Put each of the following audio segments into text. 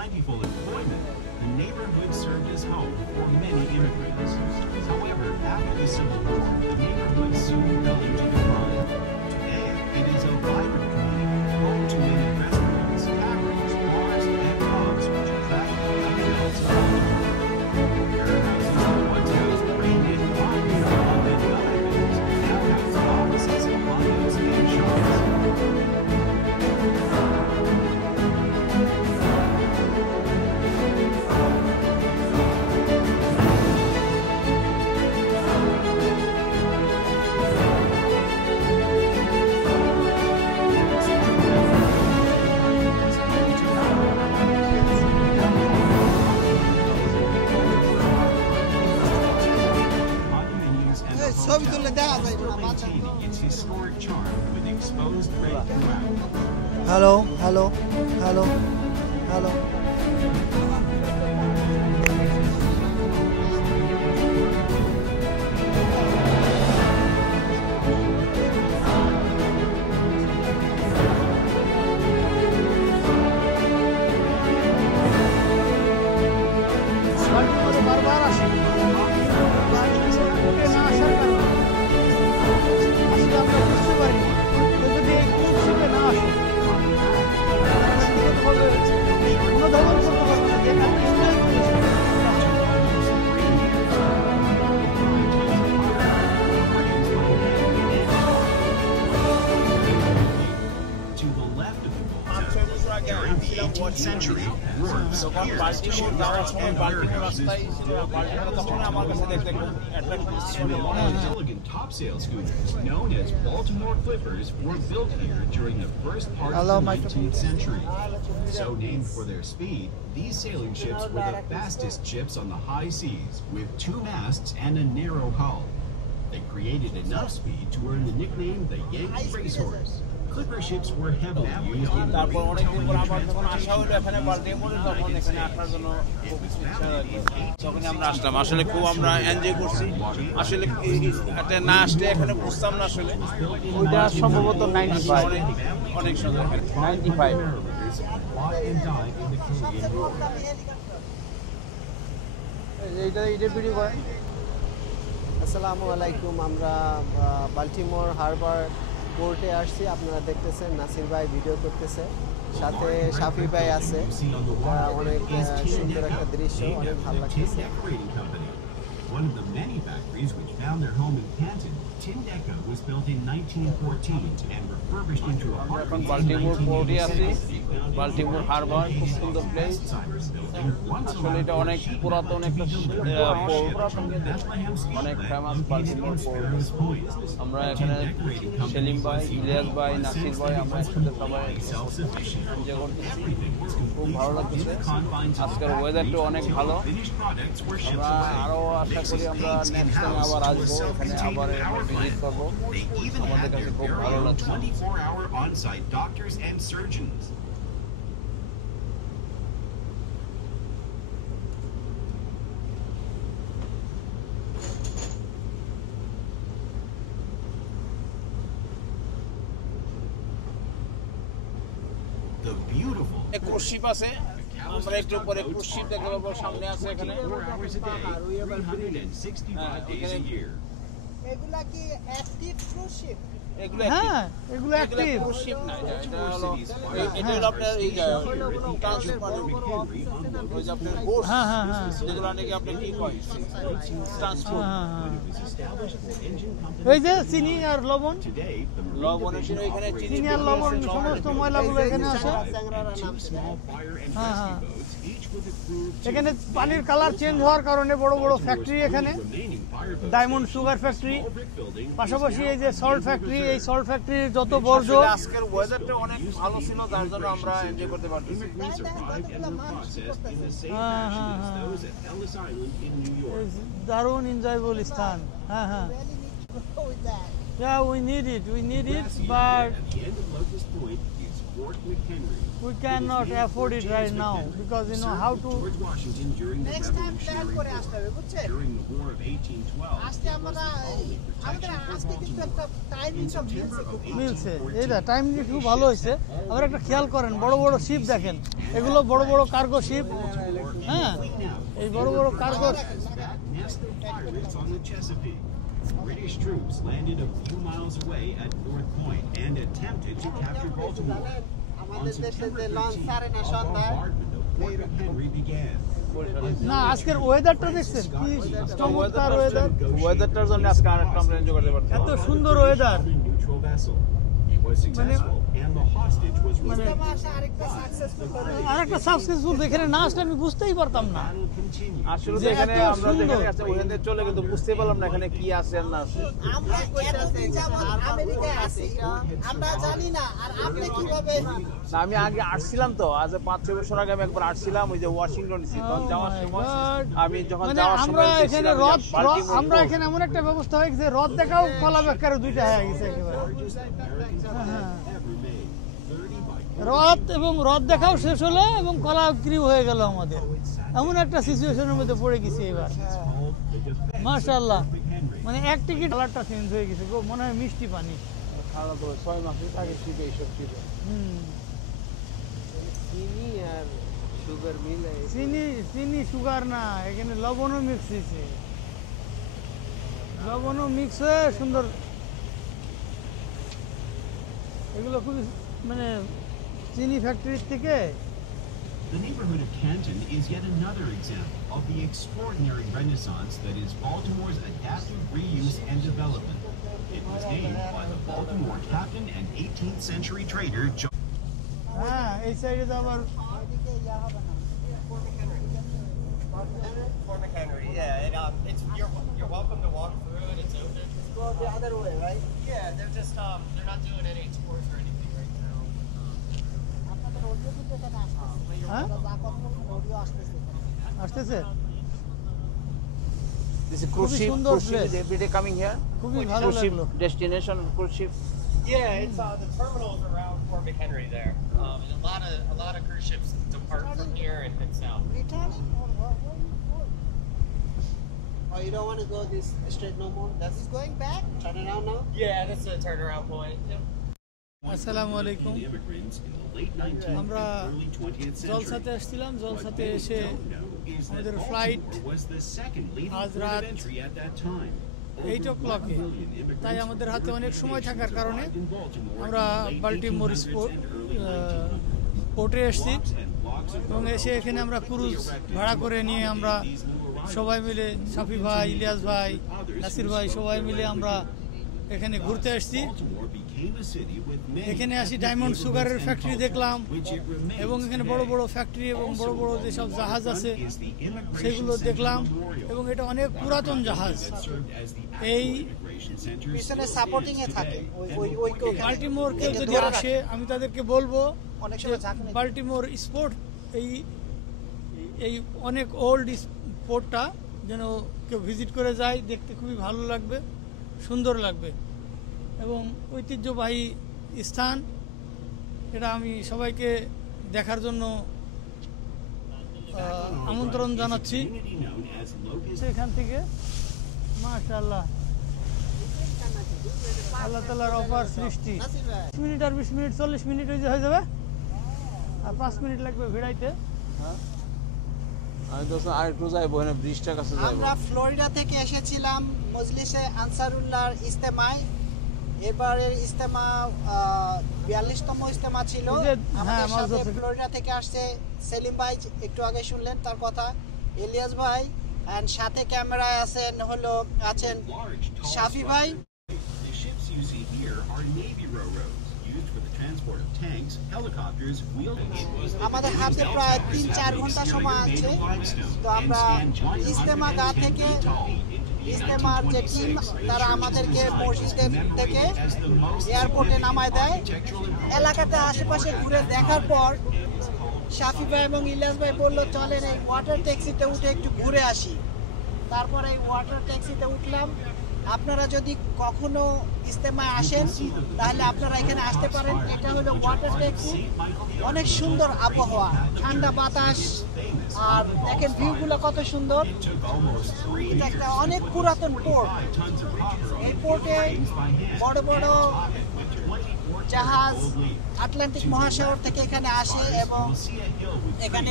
plentiful employment, the neighborhood served as home for many immigrants. However, after the Civil War, the neighborhood soon fell into decline. Today, it is a vibrant community, home to many restaurants, taverns, bars, and pubs which attract young adults alike. Warehouses once housed branded laundry and other goods, now house offices, lines, and shops. Maintaining its historic charm with exposed red throughout. Hello, hello, hello, hello. During the 18th century, wharves, piers, shipyards, and warehouses elegant topsail schooners known as Baltimore Clippers were built here during the first part of the 19th century. So named for their speed, these sailing ships were the fastest ships on the high seas, with 2 masts and a narrow hull. They created enough speed to earn the nickname the Yankee Racehorse. Clipper ships were heavily used in marine towing and transportation. যখন আমরা আসলাম আসলে খুব আমরা enjoy করছি আসলে একটা না আসলে এখানে বুঝতাম না আসলে ওইটা সম্ভবত 95 অনেক সুন্দর 95 এইটা ভিডিও করেন। আসসালামু আলাইকুম, আমরা বাল্টিমোর হারবার পোর্টে আসছি। আপনারা দেখতেছেন নাসির ভাই ভিডিও করতেছে, সাথে শাফি ভাই আছে। অনেক সুন্দর একটা দৃশ্য, অনেক ভালো লাগতেছে। One of the many factories which found their home in Canton, Tindeco was built in 1914 and refurbished into a এখন বাল্টিমোর পোর্টে আছি। বাল্টিমোর হারবার খুব সুন্দর প্লেস। আসলে এটা অনেক পুরাতন একটা পোর্ট, অনেক ফেমাস বাল্টিমোর পোর্ট। আমরা এখানে সেলিম ভাই, ইলিয়াস ভাই, নাসির ভাই আমরা একসাথে সবাই এনজয় করতেছি, খুব ভালো লাগতেছে। আজকের ওয়েদারটা অনেক ভালো। আমরা আরও আশা করি আমরা নেক্সট টাইম আবার আসবো, এখানে আবার ভিজিট করবো। আমাদের কাছে খুব ভালো লাগছে। 24-hour on-site doctors and surgeons. The beautiful cruise ship আছে, আমরা একটু পরে ক্রুজ শিপ দেখতে পাবো, সামনে আছে এখানে। 4 hours a day, 365 days a year. এগুলা কি অ্যাক্টিভ ক্রুজ শিপ? হ্যাঁ, এগুলো অ্যাক্টিভ ক্রুজ শিপ না, এটা হলো আপনার এই ট্রান্সপোর্ট ওই যে আপনার বোট, যেগুলো নাকি আপনি কি কয় ট্রান্সপোর্ট। এই যে চিনি আর লবণ, লবণের জন্য এখানে চিনি আর লবণ সমস্ত ময়লাগুলো এখানে আসে। হ্যাঁ, এখানে পানির কালার চেঞ্জ হওয়ার কারণে বড় বড় ফ্যাক্টরি, এখানে ডায়মন্ড সুগার ফ্যাক্টরি, পাশাপাশি এই যে সল্ট ফ্যাক্টরি, এই সল্ট ফ্যাক্টরির যত বর্জ্য। আজকের ওয়েদারটা অনেক ভালো ছিল, যার জন্য আমরা এনজয় করতে পারতেছি। দারুণ এনজয়েবল স্থান। হ্যাঁ হ্যাঁ, yeah, we need it, but Fort McHenry. We cannot afford it right now because you know how to. George Washington during the Next time plan Revolutionary করে War. আসতে হবে বুঝছেন During the War of 1812, আজকে it was আমরা the only আমাদের protection for আজকে কিন্তু একটা Baltimore. টাইমিংটা মিলছে খুব ভালো। মিলছে এইটা টাইমলি খুব ভালো হয়েছে। আবার একটা খেয়াল করেন বড় বড় শিপ দেখেন, এগুলো বড় বড় কার্গো শিপ। হ্যাঁ, এই বড় বড় cargo Nested pirates on the Chesapeake. British troops landed a few miles away at North Point and attempted to capture Baltimore. On আমাদের দেশে September যে লঞ্চ 13th, ছাড়ে না a সন্ধ্যায় bombardment of Fort McHenry began. না আজকের ওয়েদারটা দেখছেন কি চমৎকার ওয়েদার, ওয়েদারটার জন্য আজকে আরেকটা আমরা এনজয় করতে পারছি। এত সুন্দর weather. A neutral vessel. It was successful and the hostage was released. মাসে আরেকটা সাকসেসফুল করে আর একটা সাবস্ক্রিপশন এখানে না আসলে আমি বুঝতেই পারতাম না। Battle continued. আসলে তো যে এখানে এত আমরা সুন্দর। যেখানে আছে ওখানে চলে কিন্তু বুঝতে পারলাম না এখানে কি আছে আর না আছে। আমরা এতদিন যাবত আমেরিকায় আছি আমরা জানি না আর আপনি কিভাবে না আমি আগে আসছিলাম তো আজ 5-6 বছর আগে আমি একবার আসছিলাম ওই যে ওয়াশিংটন ডিসি তখন যাওয়ার Oh my সময় God! আমি যখন মানে যাওয়ার আমরা সময় এখানে দেখছিলাম রথ যে বাল্টিমোর আমরা পোর্ট। এখানে এমন একটা ব্যবস্থা হয়ে গেছে রথ দেখাও কলা বেকারে দুইটা হয়ে গেছে একেবারে। Largest American হ্যাঁ। ever made. 30 by রথ এবং রথ দেখাও শেষ হলো এবং কলা বিক্রিও হয়ে গেল আমাদের। এমন একটা সিচুয়েশনের মধ্যে পড়ে গেছি এবার। called the defense মাশাআল্লাহ, of McHenry. মানে এক টিকিট কালারটা চেঞ্জ হয়ে গেছে গো, মনে হয় মিষ্টি পানি। খাওয়া তো 6 মাস আগে ছিল এইসব ছিল। হুম, চিনি আর সুগার মিলে চিনি সুগার না, এখানে লবণও মিক্স হয়েছে, লবণও মিক্স হয়ে সুন্দর। এগুলো খুবই মানে চিনি ফ্যাক্টরির থেকে। The neighborhood of Canton is yet another example of the extraordinary renaissance that is Baltimore's adaptive reuse and development. It was named by the Baltimore captain and 18th century trader John. হ্যাঁ, এই সাইডে তো আবার ওইদিকে ইয়া হবে না Fort McHenry, yeah. It's you're welcome to walk through it. It's open. go the other way right Yeah, they're just they're not doing any tours or anything right now. আপনাদের audio কিন্তু এখানে আসছে হ্যাঁ যা কথা অডিও আসতেছে আসতেছে, This is cruise খুবই ship. সুন্দর Cruise ship is place। every day coming here. খুবই ভালো Cruise ship লাগলো। destination cruise ship. Yeah, it's the terminals around Fort McHenry there, and a lot of cruise ships depart from here and head south. returning or what are you going Oh, you don't want to go this straight no more? That's he's going back turn around now? Yeah, that's a turnaround point. Yep. আসসালামু আলাইকুম। Immigrants in the late 19th আমরা and early 20th century. জলসাতে আসছিলাম, What জলসাতে many এসে don't know is that আমাদের Baltimore flight was the second leading আজ port রাত of entry at that time. 8 o'clock এ। তাই আমাদের হাতে অনেক সময় থাকার কারণে আমরা আমরা বাল্টিমোর পোর্টে এসেছি এবং এসে এখানে আমরা ক্রুজ ভাড়া করে নিয়ে আমরা সবাই মিলে সাফি ভাই, ইলিয়াস ভাই, নাসির ভাই সবাই মিলে আমরা এখানে ঘুরতে এসেছি। এখানে আসি ডায়মন্ড সুগারের ফ্যাক্টরি দেখলাম এবং এখানে বড় বড় ফ্যাক্টরি এবং বড় বড় যেসব জাহাজ আছে সেগুলো দেখলাম এবং এটা অনেক পুরাতন জাহাজ। এই পিছনে সাপোর্টিং এ থাকে ওই ওই বাল্টিমোর কেউ যদি আসে আমি তাদেরকে বলবো অনেক যে সময় ঝাঁকুনি বাল্টিমোর স্পোর্ট এই অনেক ওল্ড স্পোর্টটা যেন কেউ ভিজিট করে যায়, দেখতে খুবই ভালো লাগবে, সুন্দর লাগবে এবং ঐতিহ্যবাহী স্থান। এটা আমি সবাইকে দেখার জন্য আমন্ত্রণ জানাচ্ছি। এখান থেকে মাশাআল্লাহ আল্লাহ তাআলার অপার সৃষ্টি। 20 মিনিট আর 20 মিনিট 40 মিনিট হয়ে যাবে আর 5 মিনিট লাগবে ভিড়াইতে। আমি তো আর একটু যাইবো না ব্রিজটার কাছে যাইবো। আমরা ফ্লোরিডা থেকে এসেছিলাম মজলিসে আনসারুল্লাহর ইজতেমায়। এবারের ইজতেমা 42তম ইজতেমা ছিল। আমাদের সাথে ফ্লোরিডা থেকে আসছে সেলিম ভাই, একটু আগে শুনলেন তার কথা, ইলিয়াস ভাই, এন্ড সাথে ক্যামেরায় আছেন শাফি ভাই। The ships you see here are Navy rowroads used for the transport of tanks, helicopters, wheeled আমাদের হাতে প্রায় 3-4 ঘন্টা সময় আছে। তো আমরা ইজতেমা গা থেকে ইজতেমার যে টিম তারা আমাদেরকে মসজিদের থেকে এয়ারপোর্টে নামায় দেয়। এলাকাতে আশেপাশে ঘুরে দেখার পর শাফি ভাই এবং ইলিয়াস ভাই বললো চলেন এই ওয়াটার ট্যাক্সিতে উঠে একটু ঘুরে আসি। তারপরে এই ওয়াটার ট্যাক্সিতে উঠলাম আপনারা যদি কখনো ইজতেমায় আসেন তাহলে আপনারা এখানে আসতে পারেন। এটা হলো ওয়াটার ট্যাক্সি, অনেক সুন্দর আবহাওয়া, ঠান্ডা বাতাস, আর দেখেন ভিউগুলো কত সুন্দর। এটা একটা অনেক পুরাতন পোর্ট। এই পোর্টে বড় বড় জাহাজ আটলান্টিক মহাসাগর থেকে এখানে আসে এবং এখানে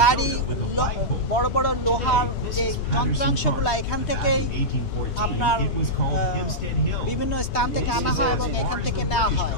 গাড়ি, বড় বড় লোহার যে যন্ত্রাংশগুলো এখান থেকেই আপনার বিভিন্ন স্থান থেকে আনা হয় এবং এখান থেকে নেওয়া হয়।